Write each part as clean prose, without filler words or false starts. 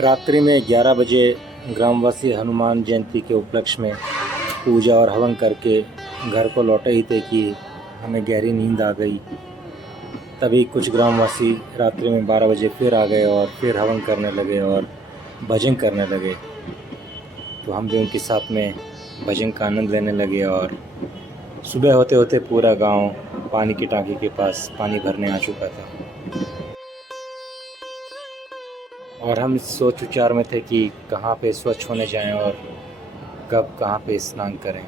रात्रि में 11 बजे ग्रामवासी हनुमान जयंती के उपलक्ष्य में पूजा और हवन करके घर को लौटे ही थे कि हमें गहरी नींद आ गई। तभी कुछ ग्रामवासी रात्रि में 12 बजे फिर आ गए और फिर हवन करने लगे और भजन करने लगे। तो हम भी उनके साथ में भजन का आनंद लेने लगे और सुबह होते होते पूरा गांव पानी की टांकी के पास पानी भरने आ चुका था। और हम इस सोच विचार में थे कि कहाँ पे स्वच्छ होने जाएं और कब कहाँ पे स्नान करें।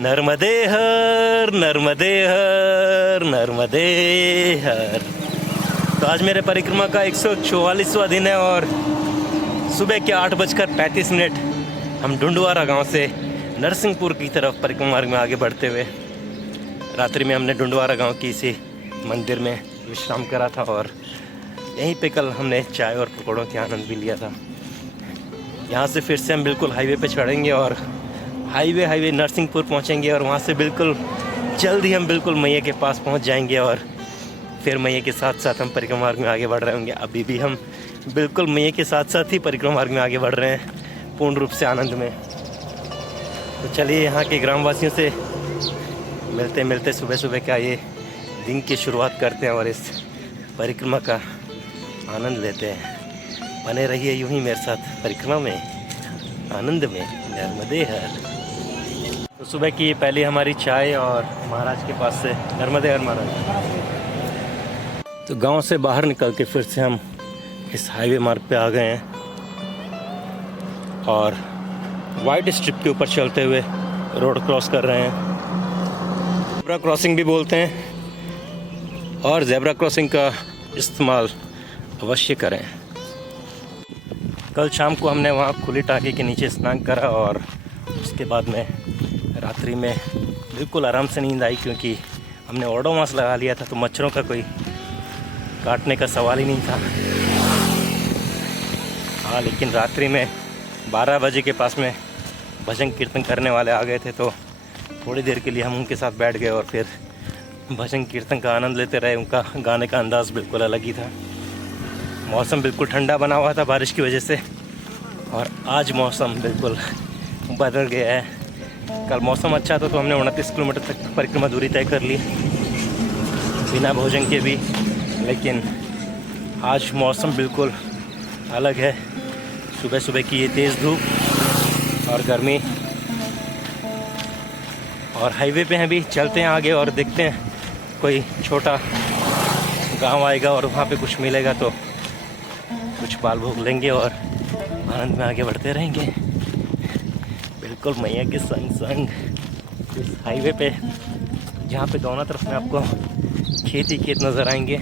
नर्मदे हर नर्मदे हर नर्मदे हर। तो आज मेरे परिक्रमा का 144वां दिन है और सुबह के 8:35 हम ढूंढवारा गांव से नरसिंहपुर की तरफ परिक्रमा मार्ग में आगे बढ़ते हुए रात्रि में हमने ढूंढवारा गांव की इसी मंदिर में विश्राम करा था और यहीं पे कल हमने चाय और पकौड़ों के आनंद भी लिया था। यहाँ से फिर से हम बिल्कुल हाईवे पे चढ़ेंगे और हाईवे नरसिंहपुर पहुँचेंगे और वहाँ से बिल्कुल जल्द ही हम बिल्कुल मैया के पास पहुँच जाएंगे और फिर मैया के साथ साथ हम परिक्रमा मार्ग में आगे बढ़ रहे होंगे। अभी भी हम बिल्कुल मैया के साथ साथ ही परिक्रमा मार्ग में आगे बढ़ रहे हैं पूर्ण रूप से आनंद में। तो चलिए यहाँ के ग्रामवासियों से मिलते मिलते सुबह सुबह का ये दिन की शुरुआत करते हैं और इस परिक्रमा का आनंद लेते हैं। बने रहिए यूं ही मेरे साथ परिक्रमा में आनंद में नर्मदे हर। तो सुबह की पहली हमारी चाय और महाराज के पास से नर्मदे हर महाराज। तो गांव से बाहर निकल के फिर से हम इस हाईवे मार्ग पे आ गए हैं और वाइट स्ट्रिप के ऊपर चलते हुए रोड क्रॉस कर रहे हैं। ज़ेब्रा क्रॉसिंग भी बोलते हैं और ज़ेब्रा क्रॉसिंग का इस्तेमाल अवश्य करें। कल शाम को हमने वहाँ खुली टांकी के नीचे स्नान करा और उसके बाद में रात्रि में बिल्कुल आराम से नींद आई क्योंकि हमने ओडोमॉस लगा लिया था तो मच्छरों का कोई काटने का सवाल ही नहीं था। हाँ, लेकिन रात्रि में 12 बजे के पास में भजन कीर्तन करने वाले आ गए थे तो थोड़ी देर के लिए हम उनके साथ बैठ गए और फिर भजन कीर्तन का आनंद लेते रहे। उनका गाने का अंदाज़ बिल्कुल अलग ही था। मौसम बिल्कुल ठंडा बना हुआ था बारिश की वजह से और आज मौसम बिल्कुल बदल गया है। कल मौसम अच्छा था तो हमने 29 किलोमीटर तक परिक्रमा दूरी तय कर ली बिना भोजन के भी, लेकिन आज मौसम बिल्कुल अलग है। सुबह सुबह की ये तेज़ धूप और गर्मी और हाईवे पे हैं भी, चलते हैं आगे और देखते हैं कोई छोटा गांव आएगा और वहाँ पे कुछ मिलेगा तो कुछ बाल भोग लेंगे और आनंद में आगे बढ़ते रहेंगे बिल्कुल मैया के संग संग इस हाईवे पे, जहाँ पे दोनों तरफ में आपको खेत ही खेत नज़र आएंगे।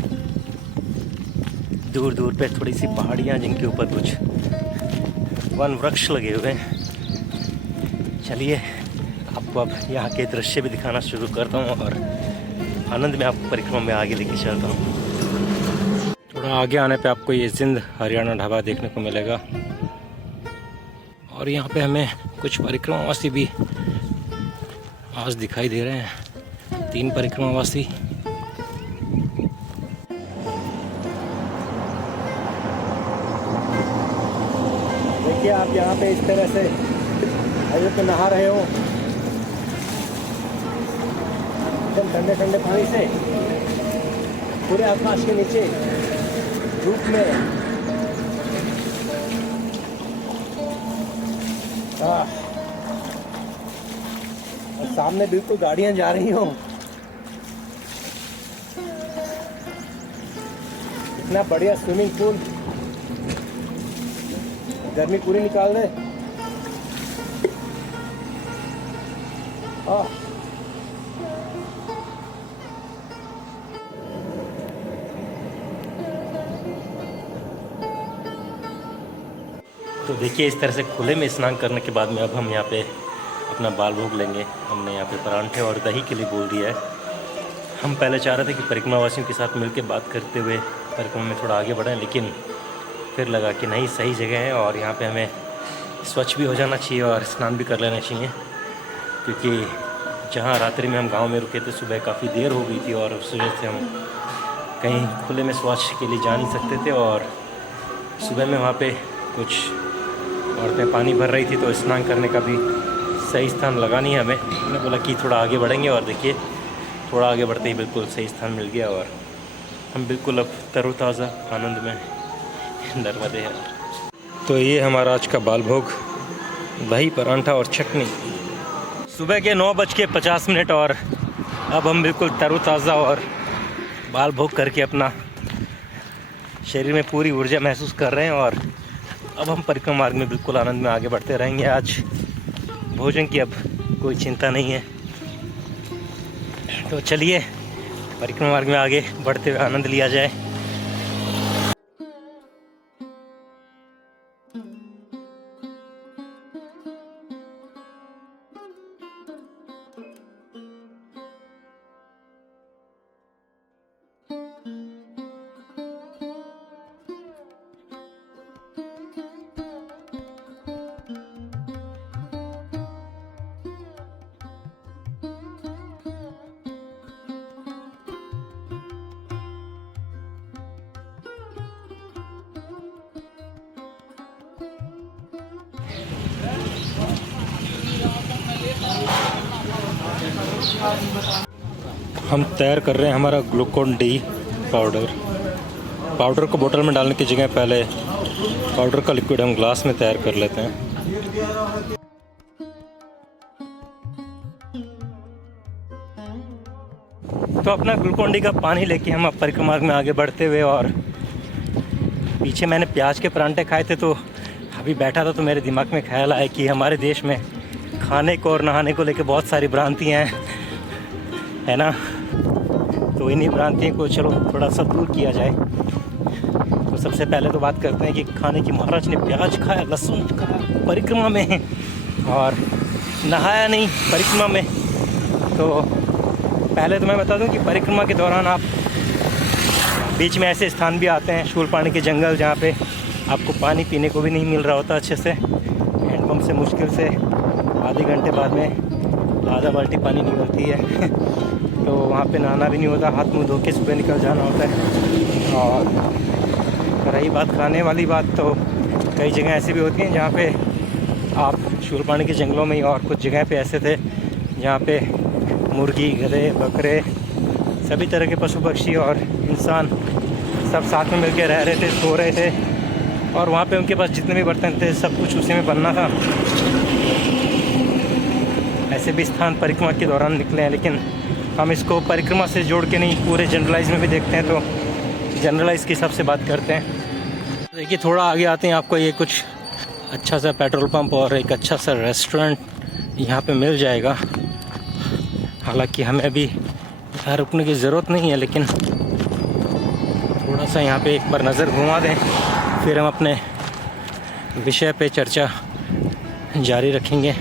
दूर दूर पे थोड़ी सी पहाड़ियाँ जिनके ऊपर कुछ वन वृक्ष लगे हुए हैं। चलिए आपको अब यहाँ के दृश्य भी दिखाना शुरू करता हूँ और आनंद में आपको परिक्रमा में आगे लेके चलता हूँ। थोड़ा आगे आने पे आपको ये जिंद हरियाणा ढाबा देखने को मिलेगा और यहाँ पे हमें कुछ परिक्रमावासी भी आज दिखाई दे रहे हैं। 3 परिक्रमावासी। देखिए आप यहाँ पे इस तरह से हाईवे पे नहा रहे हो एकदम ठंडे ठंडे पानी से पूरे आकाश के नीचे धूप में। और सामने बिल्कुल गाड़ियां जा रही हो। इतना बढ़िया स्विमिंग पूल, गर्मी पूरी निकाल दे। तो देखिए इस तरह से खुले में स्नान करने के बाद में अब हम यहाँ पे अपना बाल भोग लेंगे। हमने यहाँ पे परांठे और दही के लिए बोल दिया है। हम पहले चाह रहे थे कि परिक्रमावासियों के साथ मिलकर बात करते हुए परिक्रमा में थोड़ा आगे बढ़ें, लेकिन फिर लगा कि नहीं, सही जगह है और यहाँ पे हमें स्वच्छ भी हो जाना चाहिए और स्नान भी कर लेना चाहिए, क्योंकि जहाँ रात्रि में हम गांव में रुके थे सुबह काफ़ी देर हो गई थी और उस वजह से हम कहीं खुले में शौच के लिए जा नहीं सकते थे। और सुबह में वहाँ पे कुछ औरतें पानी भर रही थी, तो स्नान करने का भी सही स्थान लगा नहीं हमें। हमने बोला कि थोड़ा आगे बढ़ेंगे, और देखिए थोड़ा आगे बढ़ते ही बिल्कुल सही स्थान मिल गया और हम बिल्कुल अब तरोताज़ा आनंद में नर्मदे हैं। तो ये हमारा आज का बाल भोग, दही परांठा और चटनी। सुबह के 9:50 और अब हम बिल्कुल तरोताज़ा और बाल भोग करके अपना शरीर में पूरी ऊर्जा महसूस कर रहे हैं और अब हम परिक्रमा मार्ग में बिल्कुल आनंद में आगे बढ़ते रहेंगे। आज भोजन की अब कोई चिंता नहीं है, तो चलिए परिक्रमा मार्ग में आगे बढ़ते हुए आनंद लिया जाए। हम तैयार कर रहे हैं हमारा ग्लूकोन डी पाउडर को बोतल में डालने की जगह पहले पाउडर का लिक्विड हम ग्लास में तैयार कर लेते हैं। तो अपना ग्लूकोन डी का पानी लेके हम अब परिक्रमा मार्ग में आगे बढ़ते हुए, और पीछे मैंने प्याज के परांठे खाए थे, तो अभी बैठा था तो मेरे दिमाग में ख्याल आया कि हमारे देश में खाने को और नहाने को लेके बहुत सारी भ्रांतियाँ हैं, है ना। तो इन्हीं भ्रांतियों को चलो थोड़ा सा दूर किया जाए। तो सबसे पहले तो बात करते हैं कि खाने की, महाराज ने प्याज खाया, लहसुन खाया परिक्रमा में और नहाया नहीं परिक्रमा में। तो पहले तो मैं बता दूं कि परिक्रमा के दौरान आप बीच में ऐसे स्थान भी आते हैं, शूलपाणी के जंगल, जहाँ पे आपको पानी पीने को भी नहीं मिल रहा होता अच्छे से। हैंडपम्प से मुश्किल से आधे घंटे बाद में आधा बाल्टी पानी निकलती है तो वहाँ पे नहाना भी नहीं होता, हाथ मुंह धो के सुबह निकल जाना होता है। और रही बात खाने वाली बात, तो कई जगह ऐसी भी होती हैं जहाँ पे आप शूलपाणी के जंगलों में ही, और कुछ जगह पे ऐसे थे जहाँ पे मुर्गी, गधे, बकरे, सभी तरह के पशु पक्षी और इंसान सब साथ में मिलकर रह रहे थे, सो रहे थे, और वहाँ पे उनके पास जितने भी बर्तन थे सब कुछ उसी में बनना था। ऐसे भी स्थान परिक्रमा के दौरान निकले हैं, लेकिन हम इसको परिक्रमा से जोड़ के नहीं, पूरे जनरलाइज में भी देखते हैं। तो जनरलाइज के हिसाब से बात करते हैं। देखिए थोड़ा आगे आते हैं, आपको ये कुछ अच्छा सा पेट्रोल पंप और एक अच्छा सा रेस्टोरेंट यहाँ पे मिल जाएगा। हालांकि हमें अभी यहाँ रुकने की ज़रूरत नहीं है, लेकिन थोड़ा सा यहाँ पे एक बार नज़र घुमा दें, फिर हम अपने विषय पे चर्चा जारी रखेंगे।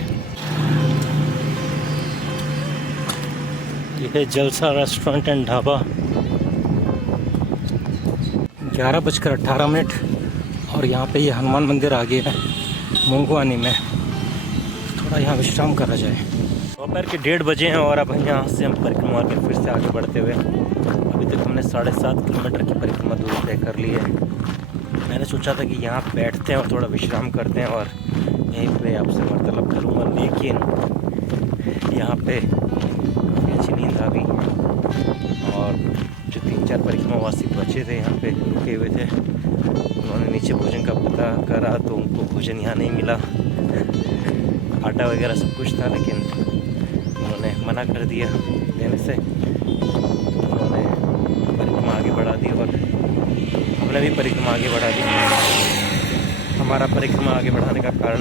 यह है जलसा रेस्टोरेंट एंड ढाबा। 11:18 और यहाँ पे ये हनुमान मंदिर आ गया है मोंगवानी में। थोड़ा यहाँ विश्राम करा जाए। दोपहर के 1:30 बजे हैं और अब यहाँ से हम परिक्रमा के फिर से आगे बढ़ते हुए, अभी तक हमने 7.5 किलोमीटर की परिक्रमा दूरी तय कर ली है। मैंने सोचा था कि यहाँ बैठते हैं और थोड़ा विश्राम करते हैं और यहीं पे आपसे वार्तालाप करूँगा, लेकिन यहाँ पे अच्छी नींद आ गई और जो 3-4 परिक्रमावासी बचे थे यहाँ पे रुके हुए थे, उन्होंने नीचे भोजन का पता करा तो उनको भोजन यहाँ नहीं मिला। आटा वगैरह सब कुछ था, लेकिन उन्होंने मना कर दिया देने से। उन्होंने परिक्रमा आगे बढ़ा दी और हमने भी परिक्रमा आगे बढ़ा दी। हमारा परिक्रमा आगे बढ़ाने का कारण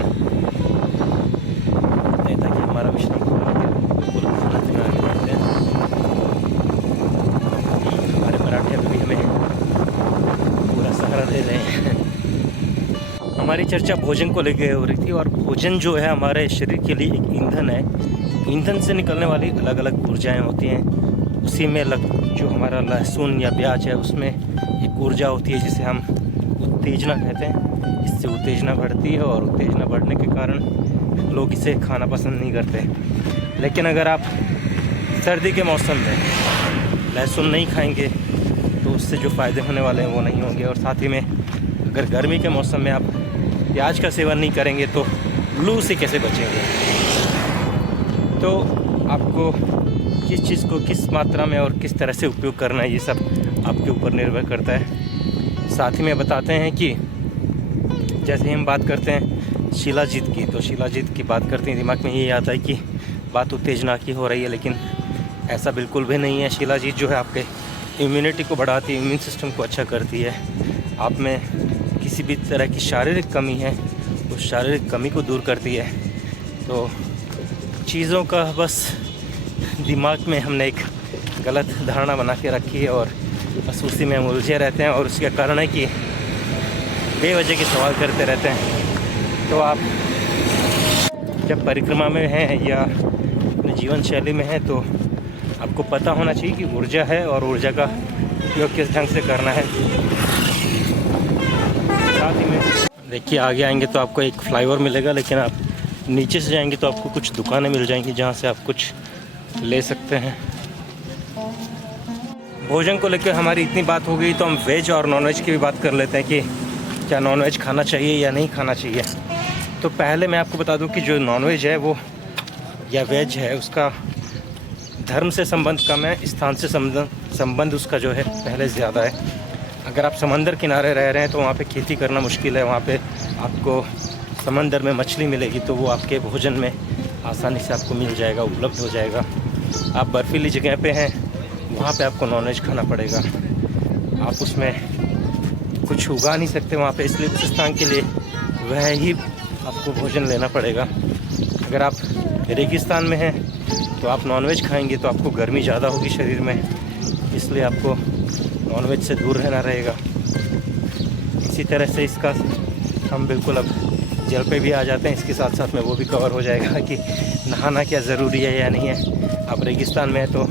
नहीं था कि हमारा विश्राम बिल्कुल आगे बढ़ते हैं। हमारे पराठे अभी भी हमें पूरा सहारा दे रहे हैं। हमारी चर्चा भोजन को लेकर हो रही थी, और भोजन जो है हमारे शरीर के लिए एक ईंधन है। ईंधन से निकलने वाली अलग अलग ऊर्जाएं होती हैं। उसी में जो हमारा लहसुन या प्याज है, उसमें एक ऊर्जा होती है जिसे हम उत्तेजना कहते हैं, इससे उत्तेजना बढ़ती है और उत्तेजना बढ़ने के कारण लोग इसे खाना पसंद नहीं करते। लेकिन अगर आप सर्दी के मौसम में लहसुन नहीं खाएंगे तो उससे जो फ़ायदे होने वाले हैं वो नहीं होंगे। और साथ ही में अगर गर्मी के मौसम में आप प्याज का सेवन नहीं करेंगे तो लू से कैसे बचेंगे। तो आपको किस चीज़ को किस मात्रा में और किस तरह से उपयोग करना है, ये सब आपके ऊपर निर्भर करता है। साथ ही में बताते हैं कि जैसे हम बात करते हैं शिलाजीत की, तो शिलाजीत की बात करते हैं दिमाग में ये आता है कि बात उत्तेजना की हो रही है, लेकिन ऐसा बिल्कुल भी नहीं है। शिलाजीत जो है आपके इम्यूनिटी को बढ़ाती है, इम्यून सिस्टम को अच्छा करती है। आप में किसी भी तरह की शारीरिक कमी है उस शारीरिक कमी को दूर करती है। तो चीज़ों का बस दिमाग में हमने एक गलत धारणा बना के रखी है और बस उसी में हम उलझे रहते हैं, और उसका कारण है कि बेवजह के सवाल करते रहते हैं। तो आप जब परिक्रमा में हैं या अपने जीवन शैली में हैं तो आपको पता होना चाहिए कि ऊर्जा है और ऊर्जा का उपयोग किस ढंग से करना है। साथ ही में देखिए आगे आएंगे तो आपको एक फ्लाईओवर मिलेगा, लेकिन आप नीचे से जाएंगे तो आपको कुछ दुकानें मिल जाएंगी जहाँ से आप कुछ ले सकते हैं। भोजन को लेकर हमारी इतनी बात हो गई तो हम वेज और नॉनवेज की भी बात कर लेते हैं कि क्या नॉनवेज खाना चाहिए या नहीं खाना चाहिए। तो पहले मैं आपको बता दूं कि जो नॉनवेज है वो या वेज है उसका धर्म से संबंध कम है, स्थान से संबंध उसका जो है पहले ज़्यादा है। अगर आप समंदर किनारे रह रहे हैं तो वहाँ पे खेती करना मुश्किल है, वहाँ पे आपको समंदर में मछली मिलेगी तो वो आपके भोजन में आसानी से आपको मिल जाएगा, उपलब्ध हो जाएगा। आप बर्फीली जगह पे हैं वहाँ पे आपको नॉनवेज खाना पड़ेगा, आप उसमें कुछ उगा नहीं सकते वहाँ पे, इसलिए उस स्थान के लिए वह ही आपको भोजन लेना पड़ेगा। अगर आप रेगिस्तान में हैं तो आप नॉनवेज खाएंगे तो आपको गर्मी ज़्यादा होगी शरीर में, इसलिए आपको नॉनवेज से दूर रहना रहेगा। इसी तरह से इसका हम बिल्कुल अब जल पे भी आ जाते हैं, इसके साथ साथ में वो भी कवर हो जाएगा कि नहाना क्या ज़रूरी है या नहीं है। आप रेगिस्तान में हैं तो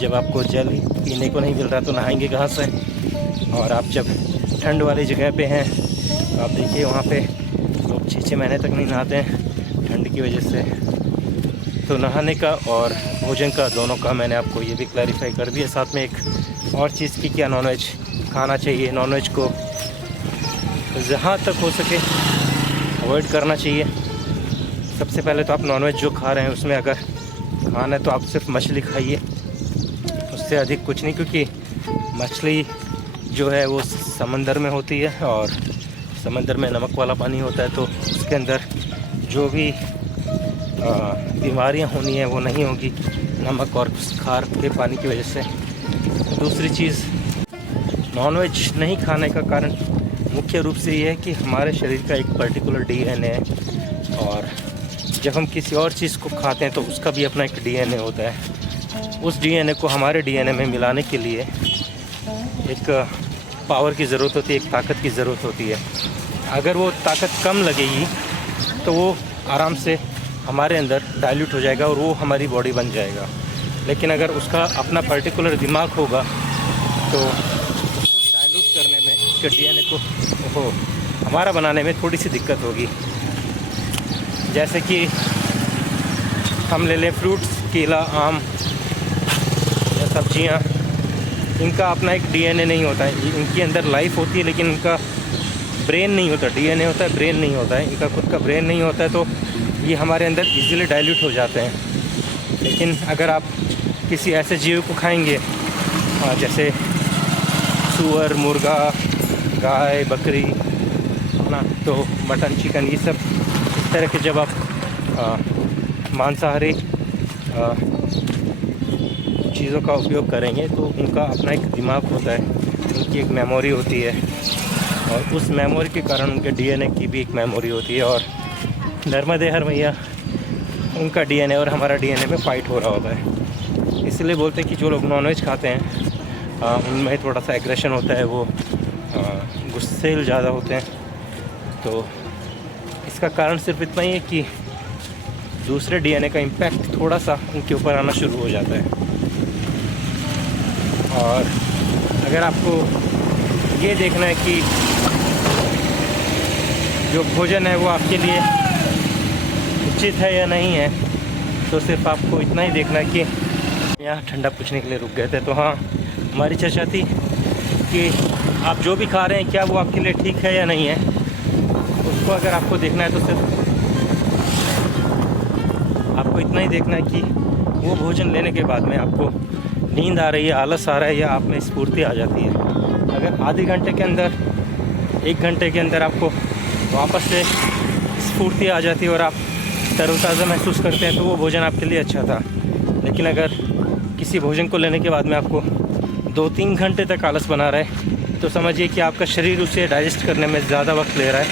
जब आपको जल पीने को नहीं मिल रहा तो नहाएंगे कहाँ से। और आप जब ठंड वाली जगह पे हैं तो आप देखिए वहाँ पे लोग 6-6 महीने तक नहीं नहाते हैं ठंड की वजह से। तो नहाने का और भोजन का दोनों का मैंने आपको ये भी क्लैरिफाई कर दिया। साथ में एक और चीज़ की क्या नॉनवेज खाना चाहिए, नॉनवेज को जहाँ तक हो सके अवॉइड करना चाहिए। सबसे पहले तो आप नॉनवेज जो खा रहे हैं उसमें अगर खाना है तो आप सिर्फ मछली खाइए, उससे अधिक कुछ नहीं, क्योंकि मछली जो है वो समंदर में होती है और समंदर में नमक वाला पानी होता है, तो उसके अंदर जो भी बीमारियां होनी है वो नहीं होगी नमक और खार के पानी की वजह से। दूसरी चीज़ नॉनवेज नहीं खाने का कारण मुख्य रूप से ये है कि हमारे शरीर का एक पर्टिकुलर डीएनए है, और जब हम किसी और चीज़ को खाते हैं तो उसका भी अपना एक डीएनए होता है। उस डीएनए को हमारे डीएनए में मिलाने के लिए एक पावर की ज़रूरत होती है, एक ताकत की ज़रूरत होती है। अगर वो ताकत कम लगेगी तो वो आराम से हमारे अंदर डाइल्यूट हो जाएगा और वो हमारी बॉडी बन जाएगा। लेकिन अगर उसका अपना पर्टिकुलर दिमाग होगा तो उसको डाइल्यूट करने में, उसके डीएनए को हमारा बनाने में थोड़ी सी दिक्कत होगी। जैसे कि हम ले लें फ्रूट्स, केला, आम या सब्जियां, इनका अपना एक डीएनए नहीं होता है। इनके अंदर लाइफ होती है लेकिन इनका ब्रेन नहीं होता। डीएनए होता है, ब्रेन नहीं होता है। इनका खुद का ब्रेन नहीं होता है, तो ये हमारे अंदर इजीली डाइल्यूट हो जाते हैं। लेकिन अगर आप किसी ऐसे जीव को खाएंगे जैसे सूअर, मुर्गा, गाय, बकरी ना, तो मटन, चिकन, ये सब इस तरह के जब आप मांसाहारी चीज़ों का उपयोग करेंगे तो उनका अपना एक दिमाग होता है, उनकी एक मेमोरी होती है, और उस मेमोरी के कारण उनके डीएनए की भी एक मेमोरी होती है। और नर्मदे हर मैया, उनका डीएनए और हमारा डीएनए में फ़ाइट हो रहा होता है। इसलिए बोलते हैं कि जो लोग नॉनवेज खाते हैं उनमें थोड़ा सा एग्रेशन होता है, वो गुस्सेल ज़्यादा होते हैं। तो इसका कारण सिर्फ इतना ही है कि दूसरे डीएनए का इम्पैक्ट थोड़ा सा उनके ऊपर आना शुरू हो जाता है। और अगर आपको ये देखना है कि जो भोजन है वो आपके लिए उचित है या नहीं है। तो सिर्फ आपको इतना ही देखना है कि यहाँ ठंडा पूछने के लिए रुक गए थे। तो हाँ, हमारी चर्चा थी कि आप जो भी खा रहे हैं क्या वो आपके लिए ठीक है या नहीं है, उसको अगर आपको देखना है तो सिर्फ आपको इतना ही देखना है कि वो भोजन लेने के बाद में आपको नींद आ रही है, आलस आ रहा है या आप में स्फूर्ति आ जाती है। अगर आधे घंटे के अंदर, 1 घंटे के अंदर आपको वापस से स्फूर्ति आ जाती है और आप तरोताज़ा महसूस करते हैं तो वो भोजन आपके लिए अच्छा था। लेकिन अगर किसी भोजन को लेने के बाद में आपको 2-3 घंटे तक आलस बना रहा है तो समझिए कि आपका शरीर उसे डाइजेस्ट करने में ज़्यादा वक्त ले रहा है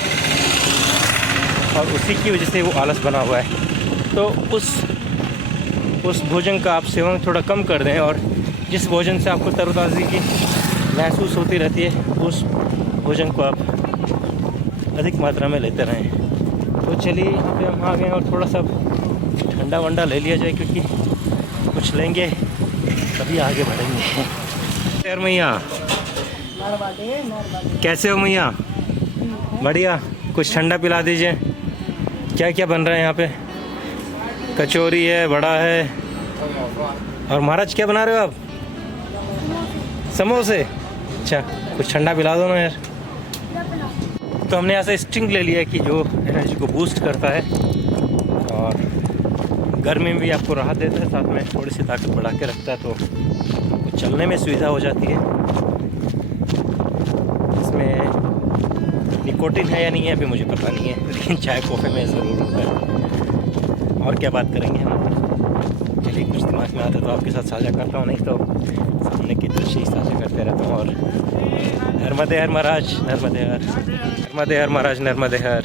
और उसी की वजह से वो आलस बना हुआ है। तो उस भोजन का आप सेवन थोड़ा कम कर दें और जिस भोजन से आपको तरोताज़गी की महसूस होती रहती है उस भोजन को आप अधिक मात्रा में लेते रहें। तो चलिए, यहाँ पे हम आ गए और थोड़ा सा ठंडा वंडा ले लिया जाए क्योंकि कुछ लेंगे तभी आगे बढ़ेंगे। यार मैया, कैसे हो मैया? बढ़िया, कुछ ठंडा पिला दीजिए। क्या क्या बन रहा है यहाँ पे? कचौरी है, बड़ा है, और महाराज क्या बना रहे हो आप? समोसे। अच्छा, कुछ ठंडा पिला दो ना यार। तो हमने यहाँ से स्टिंग ले लिया है कि जो एनर्जी को बूस्ट करता है और गर्मी में भी आपको राहत देता है, साथ में थोड़ी सी ताकत बढ़ा के रखता है, तो चलने में सुविधा हो जाती है। इसमें निकोटिन है या नहीं है अभी मुझे पता नहीं है, लेकिन चाय कॉफ़ी में ज़रूर होता है। और क्या बात करेंगे हम? चलिए, कुछ दिमाग में आता है तो आपके साथ साझा करता हूँ, नहीं तो सामने की दृश्य ही साझा करते रहता हूँ। और नर्मदे हर महाराज, नर्मदे हर, नर्मदे हर महाराज, नर्मदे हर।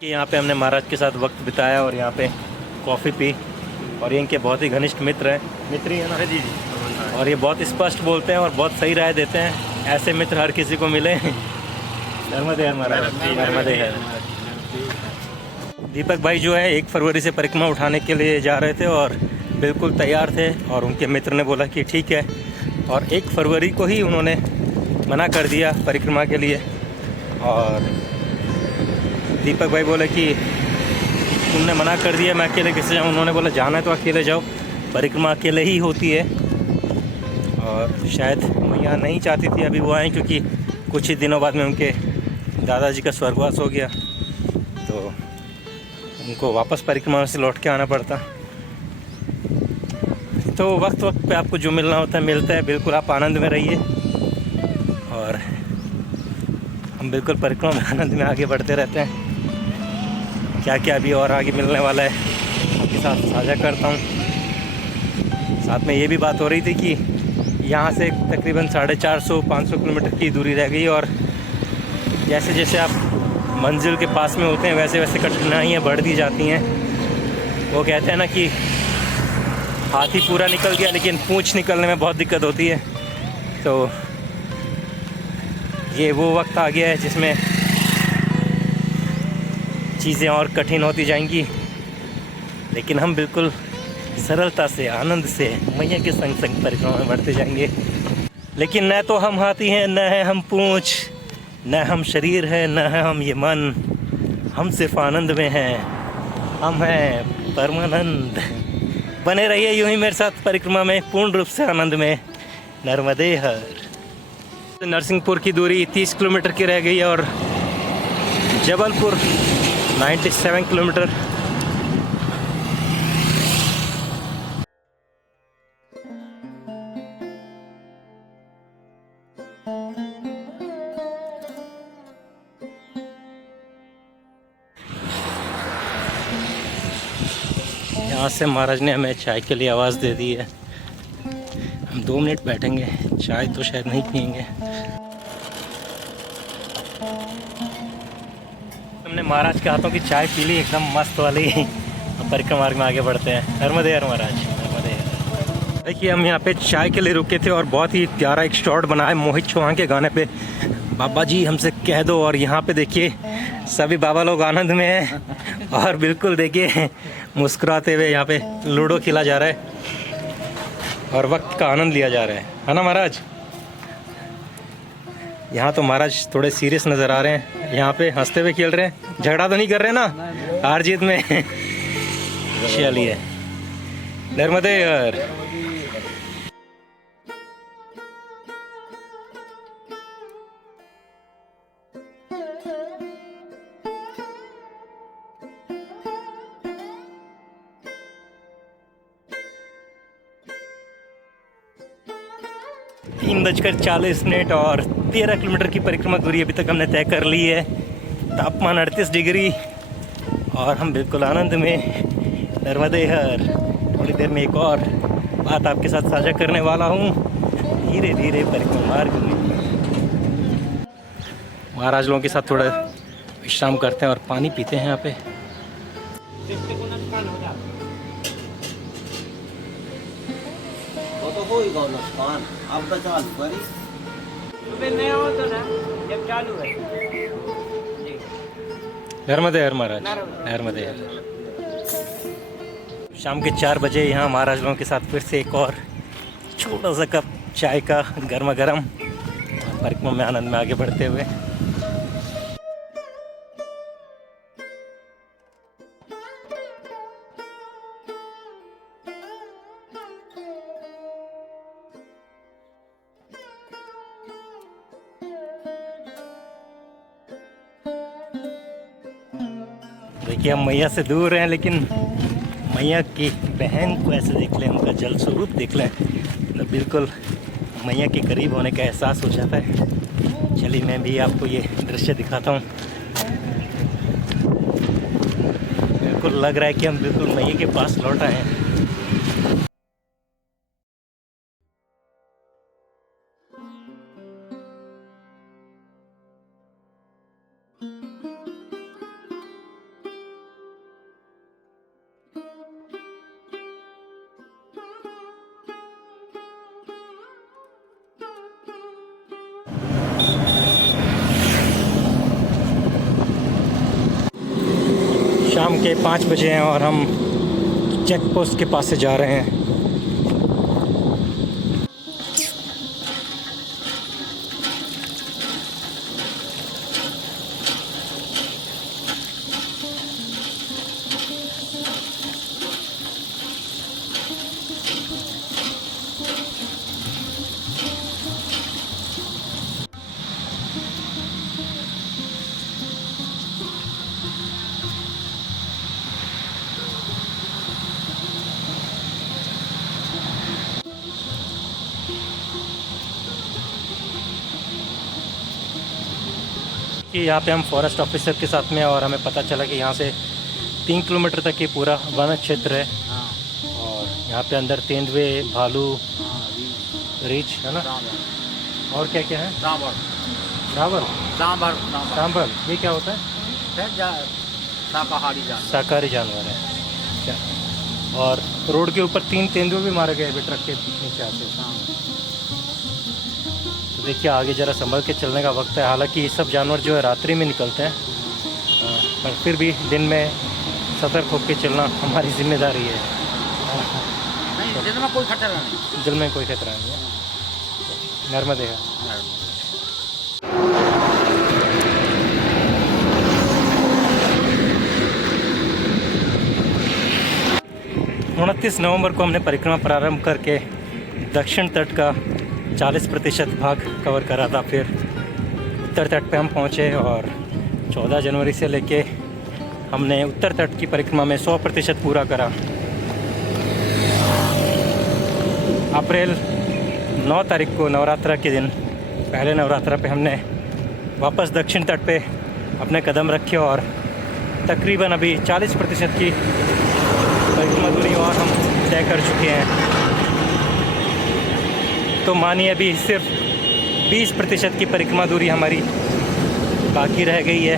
कि यहाँ पे हमने महाराज के साथ वक्त बिताया और यहाँ पे कॉफ़ी पी, और ये इनके बहुत ही घनिष्ठ मित्र हैं, मित्र ही है ना जी? और ये बहुत स्पष्ट बोलते हैं और बहुत सही राय देते हैं। ऐसे मित्र हर किसी को मिले। नर्मदे हर महाराज, नर्मदे हर। दीपक भाई जो है 1 फरवरी से परिक्रमा उठाने के लिए जा रहे थे और बिल्कुल तैयार थे, और उनके मित्र ने बोला कि ठीक है, और 1 फरवरी को ही उन्होंने मना कर दिया परिक्रमा के लिए। और दीपक भाई बोले कि तुमने मना कर दिया, मैं अकेले कैसे जाऊँ? उन्होंने बोला जाना है तो अकेले जाओ, परिक्रमा अकेले ही होती है। और शायद मैया नहीं चाहती थी अभी वो आएँ, क्योंकि कुछ ही दिनों बाद में उनके दादाजी का स्वर्गवास हो गया, तो उनको वापस परिक्रमा से लौट के आना पड़ता। तो वक्त वक्त पे आपको जो मिलना होता है मिलता है। बिल्कुल आप आनंद में रहिए, और हम बिल्कुल परिक्रमा में आनंद में आगे बढ़ते रहते हैं। क्या क्या अभी और आगे मिलने वाला है आपके साथ साझा करता हूँ। साथ में ये भी बात हो रही थी कि यहाँ से तकरीबन 450-500 किलोमीटर की दूरी रह गई, और जैसे जैसे आप मंजिल के पास में होते हैं वैसे वैसे कठिनाइयाँ बढ़ती जाती हैं। वो कहते हैं ना कि हाथी पूरा निकल गया लेकिन पूँछ निकलने में बहुत दिक्कत होती है। तो ये वो वक्त आ गया है जिसमें चीज़ें और कठिन होती जाएंगी, लेकिन हम बिल्कुल सरलता से, आनंद से मैया के संग संग परिक्रमा में बढ़ते जाएंगे। लेकिन न तो हम हाथी हैं, न है हम पूँछ, न हम शरीर है, न है हम ये मन, हम सिर्फ आनंद में हैं, हम हैं परमानंद। बने रहिए यूं ही मेरे साथ परिक्रमा में, पूर्ण रूप से आनंद में। नर्मदे हर। नरसिंहपुर की दूरी 30 किलोमीटर की रह गई है और जबलपुर 97 किलोमीटर। यहाँ से महाराज ने हमें चाय के लिए आवाज़ दे दी है। हम 2 मिनट बैठेंगे, चाय तो शायद नहीं पियेंगे। हमने महाराज के हाथों की चाय पी ली, एकदम मस्त वाली। अब परिक्रमा मार्ग में आगे बढ़ते हैं। नर्मदे हर महाराज, नर्मदे हर। देखिए, हम यहाँ पे चाय के लिए रुके थे और बहुत ही प्यारा एक शॉट बना है मोहित चौहान के गाने पे, बाबा जी हमसे कह दो। और यहाँ पे देखिए सभी बाबा लोग आनंद में हैं और बिल्कुल देखिए मुस्कुराते हुए यहाँ पे लूडो खेला जा रहा है और वक्त का आनंद लिया जा रहा है ना महाराज? यहाँ तो महाराज थोड़े सीरियस नज़र आ रहे हैं, यहाँ पे हंसते हुए खेल रहे हैं, झगड़ा तो नहीं कर रहे ना हार जीत में। चलिए नर्मदे हर। 3:40 और 13 किलोमीटर की परिक्रमा दूरी अभी तक हमने तय कर ली है। तापमान 38 डिग्री और हम बिल्कुल आनंद में नर्मदे हर। थोड़ी देर में एक और बात आपके साथ साझा करने वाला हूँ, धीरे धीरे परिक्रमा मार्ग में। महाराज लोगों के साथ थोड़ा विश्राम करते हैं और पानी पीते हैं यहाँ पे। नर्मदे हर महाराज, नर्मदे हर। शाम के 4 बजे यहाँ महाराज लोगों के साथ फिर से एक और छोटा सा कप चाय का गर्मा गर्म परिक्रमा में आनंद में आगे बढ़ते हुए। देखिए हम मैया से दूर हैं, लेकिन मैया की बहन को ऐसे देख लें, उनका जल स्वरूप देख लें तो बिल्कुल मैया के करीब होने का एहसास हो जाता है। चलिए मैं भी आपको ये दृश्य दिखाता हूँ। बिल्कुल लग रहा है कि हम बिल्कुल मैया के पास लौट आए हैं। शाम के 5 बजे हैं और हम चेक पोस्ट के पास से जा रहे हैं। कि यहाँ पे हम फॉरेस्ट ऑफिसर के साथ में, और हमें पता चला कि यहाँ से 3 किलोमीटर तक ये पूरा वन क्षेत्र है। और यहाँ पे अंदर तेंदुए, भालू, रीछ है ना, और क्या क्या है? सांभर। ये क्या होता है? शाकाहारी जानवर है। अच्छा। और रोड के ऊपर 3 तेंदुए भी मारे गए ट्रक के नीचे आते। तो देखिए आगे ज़रा संभल के चलने का वक्त है। हालांकि ये सब जानवर जो है रात्रि में निकलते हैं, पर फिर भी दिन में सतर्क होकर चलना हमारी जिम्मेदारी है। नहीं, दिन में कोई खतरा नहीं। दिल में कोई खतरा नहीं है। नर्मदे है। 29 नवंबर को हमने परिक्रमा प्रारंभ करके दक्षिण तट का 40% भाग कवर करा था। फिर उत्तर तट पे हम पहुँचे और 14 जनवरी से लेके हमने उत्तर तट की परिक्रमा में 100% पूरा करा। अप्रैल 9 तारीख को नवरात्रा के दिन, पहले नवरात्रा पे हमने वापस दक्षिण तट पे अपने कदम रखे और तकरीबन अभी 40% की परिक्रमा दूरी और हम तय कर चुके हैं। तो मानिए अभी सिर्फ 20% की परिक्रमा दूरी हमारी बाकी रह गई है।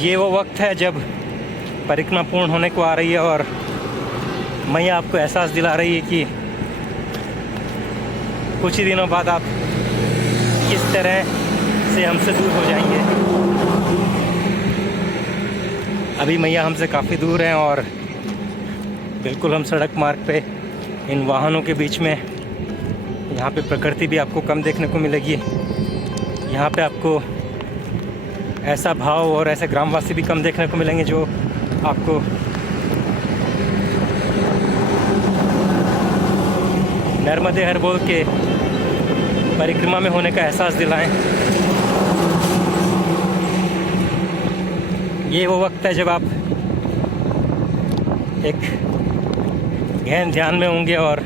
ये वो वक्त है जब परिक्रमा पूर्ण होने को आ रही है और मैया आपको एहसास दिला रही है कि कुछ ही दिनों बाद आप किस तरह से हमसे दूर हो जाएंगे। अभी मैया हमसे काफ़ी दूर हैं और बिल्कुल हम सड़क मार्ग पे इन वाहनों के बीच में यहाँ पे प्रकृति भी आपको कम देखने को मिलेगी। यहाँ पे आपको ऐसा भाव और ऐसे ग्रामवासी भी कम देखने को मिलेंगे जो आपको नर्मदे हर बोल के परिक्रमा में होने का एहसास दिलाएं। ये वो वक्त है जब आप एक गहन ध्यान में होंगे और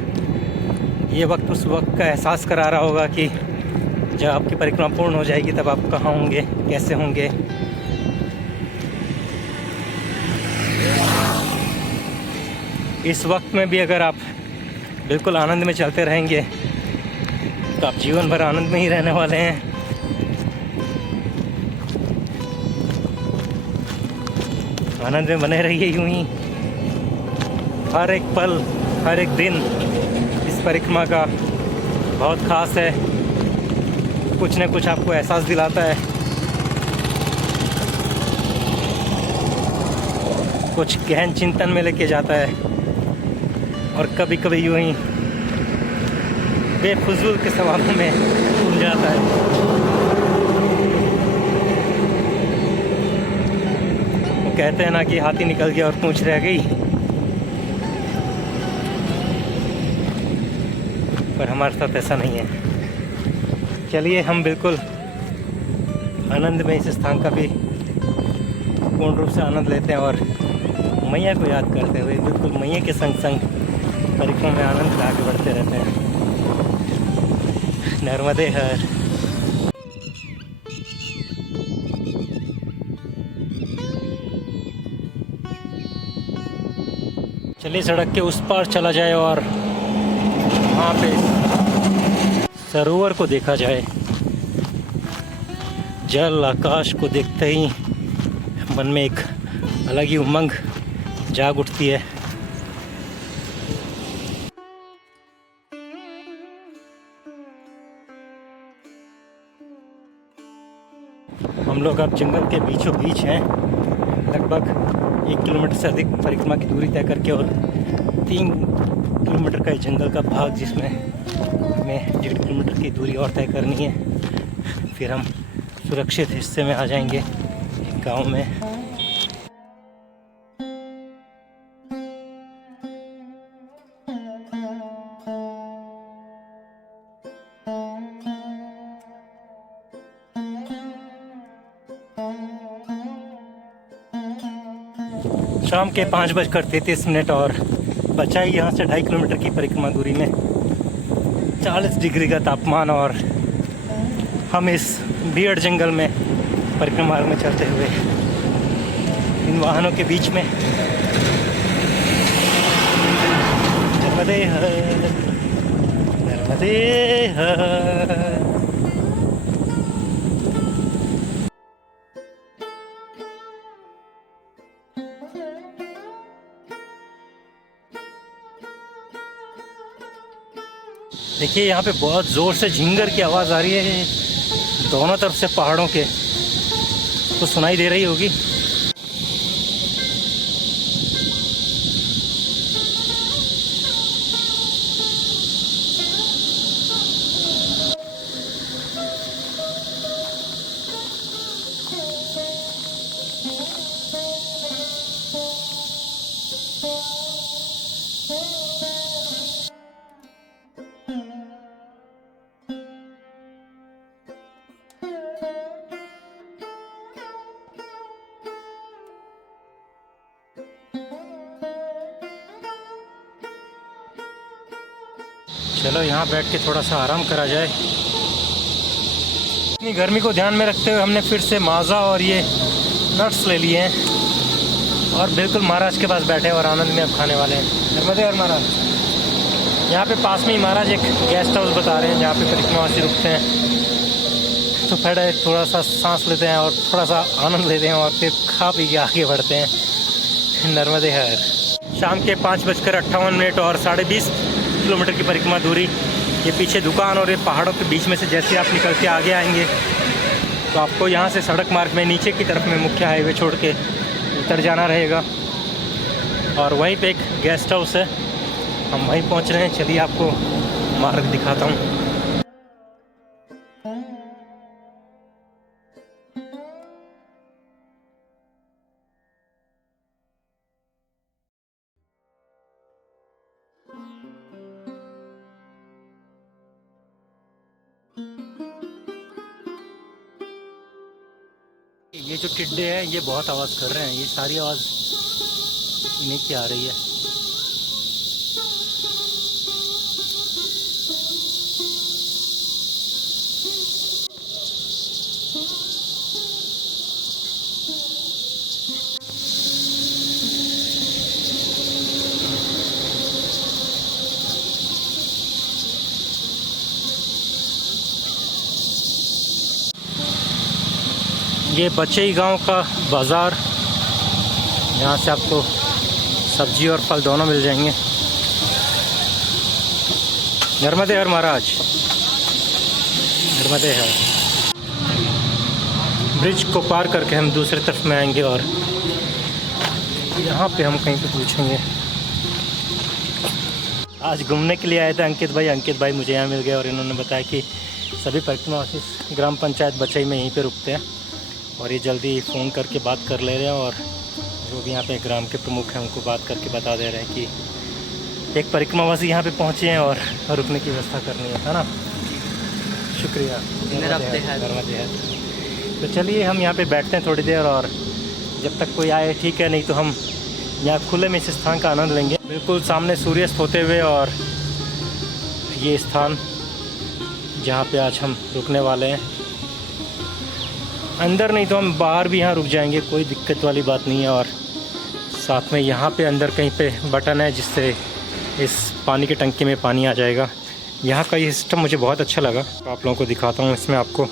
ये वक्त उस वक्त का एहसास करा रहा होगा कि जब आपकी परिक्रमा पूर्ण हो जाएगी तब आप कहाँ होंगे, कैसे होंगे। इस वक्त में भी अगर आप बिल्कुल आनंद में चलते रहेंगे तो आप जीवन भर आनंद में ही रहने वाले हैं। आनंद में बने रहिए यूं ही। हर एक पल, हर एक दिन इस परिक्रमा का बहुत ख़ास है। कुछ न कुछ आपको एहसास दिलाता है, कुछ गहन चिंतन में लेके जाता है और कभी कभी यूं ही बेफजूल के सवालों में उलझ जाता है। वो कहते हैं ना कि हाथी निकल गया और पूंछ रह गई, पर हमारे साथ ऐसा नहीं है। चलिए हम बिल्कुल आनंद में इस स्थान का भी पूर्ण रूप से आनंद लेते हैं और मैया को याद करते हुए बिल्कुल मैया के संग संग परिक्रमा में आनंद में आगे बढ़ते रहते हैं। नर्मदे हर। चलिए सड़क के उस पार चला जाए और वहाँ पे सरोवर को देखा जाए। जल आकाश को देखते ही मन में एक अलग ही उमंग जाग उठती है। हम लोग अब जंगल के बीचों बीच हैं, लगभग 1 किलोमीटर से अधिक परिक्रमा की दूरी तय करके, और 3 किलोमीटर का जंगल का भाग जिसमें हमें 1.5 किलोमीटर की दूरी और तय करनी है। फिर हम सुरक्षित हिस्से में आ जाएंगे गांव में। शाम के 5:33 और बचा ही यहाँ से 2.5 किलोमीटर की परिक्रमा दूरी में 40 डिग्री का तापमान, और हम इस भीड़ जंगल में परिक्रमा में चलते हुए इन वाहनों के बीच में। नर्मदे हर, नर्मदे हर। देखिए यहाँ पे बहुत ज़ोर से झिंगर की आवाज़ आ रही है दोनों तरफ से पहाड़ों के, तो सुनाई दे रही होगी। चलो यहाँ बैठ के थोड़ा सा आराम करा जाए। इतनी गर्मी को ध्यान में रखते हुए हमने फिर से माज़ा और ये नट्स ले लिए हैं और बिल्कुल महाराज के पास बैठे और आनंद में अब खाने वाले हैं। नर्मदे हर महाराज। यहाँ पे पास में ही महाराज एक गेस्ट हाउस बता रहे हैं जहाँ पे परिक्रमावासी रुकते हैं, तो पहले थोड़ा सा सांस लेते हैं और थोड़ा सा आनंद लेते हैं और फिर खा पी के आगे बढ़ते हैं। नर्मदे हर। शाम के 5:58 और 20.5 किलोमीटर की परिक्रमा दूरी। ये पीछे दुकान और ये पहाड़ों के बीच में से जैसे आप निकल के आगे आएंगे तो आपको यहाँ से सड़क मार्ग में नीचे की तरफ में मुख्य हाईवे छोड़ के उतर जाना रहेगा, और वहीं पे एक गेस्ट हाउस है, हम वहीं पहुँच रहे हैं। चलिए आपको मार्ग दिखाता हूँ। ये जो टिड्डे हैं ये बहुत आवाज़ कर रहे हैं, ये सारी आवाज़ इन्हीं की आ रही है। ये बचई गांव का बाज़ार, यहाँ से आपको सब्जी और फल दोनों मिल जाएंगे। नर्मदे हर महाराज, नर्मदे हर। ब्रिज को पार करके हम दूसरी तरफ में आएंगे और यहाँ पे हम कहीं पे पूछेंगे। आज घूमने के लिए आए थे अंकित भाई मुझे यहाँ मिल गए और इन्होंने बताया कि सभी परिक्रमावासी ग्राम पंचायत बचई में यहीं पे रुकते हैं और ये जल्दी फ़ोन करके बात कर ले रहे हैं और जो भी यहाँ पे ग्राम के प्रमुख हैं उनको बात करके बता दे रहे हैं कि एक परिक्रमावासी यहाँ पे पहुँचे हैं और रुकने की व्यवस्था करनी है ना। शुक्रिया। तो चलिए हम यहाँ पे बैठते हैं थोड़ी देर और जब तक कोई आए ठीक है, नहीं तो हम यहाँ खुले में इस स्थान का आनंद लेंगे। बिल्कुल सामने सूर्यास्त होते हुए और ये स्थान जहाँ पे आज हम रुकने वाले हैं। अंदर नहीं तो हम बाहर भी यहाँ रुक जाएंगे, कोई दिक्कत वाली बात नहीं है। और साथ में यहाँ पे अंदर कहीं पे बटन है जिससे इस पानी की टंकी में पानी आ जाएगा। यहाँ का ये सिस्टम मुझे बहुत अच्छा लगा, आप लोगों को दिखाता हूँ। इसमें आपको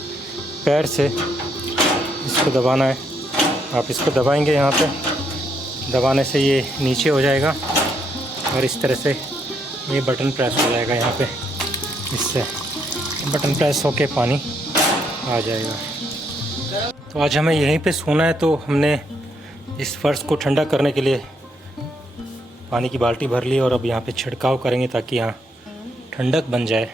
पैर से इसको दबाना है, आप इसको दबाएंगे, यहाँ पे दबाने से ये नीचे हो जाएगा और इस तरह से ये बटन प्रेस हो जाएगा। यहाँ पे इससे बटन प्रेस होके पानी आ जाएगा। तो आज हमें यहीं पे सोना है, तो हमने इस फर्श को ठंडा करने के लिए पानी की बाल्टी भर ली और अब यहाँ पे छिड़काव करेंगे ताकि यहाँ ठंडक बन जाए।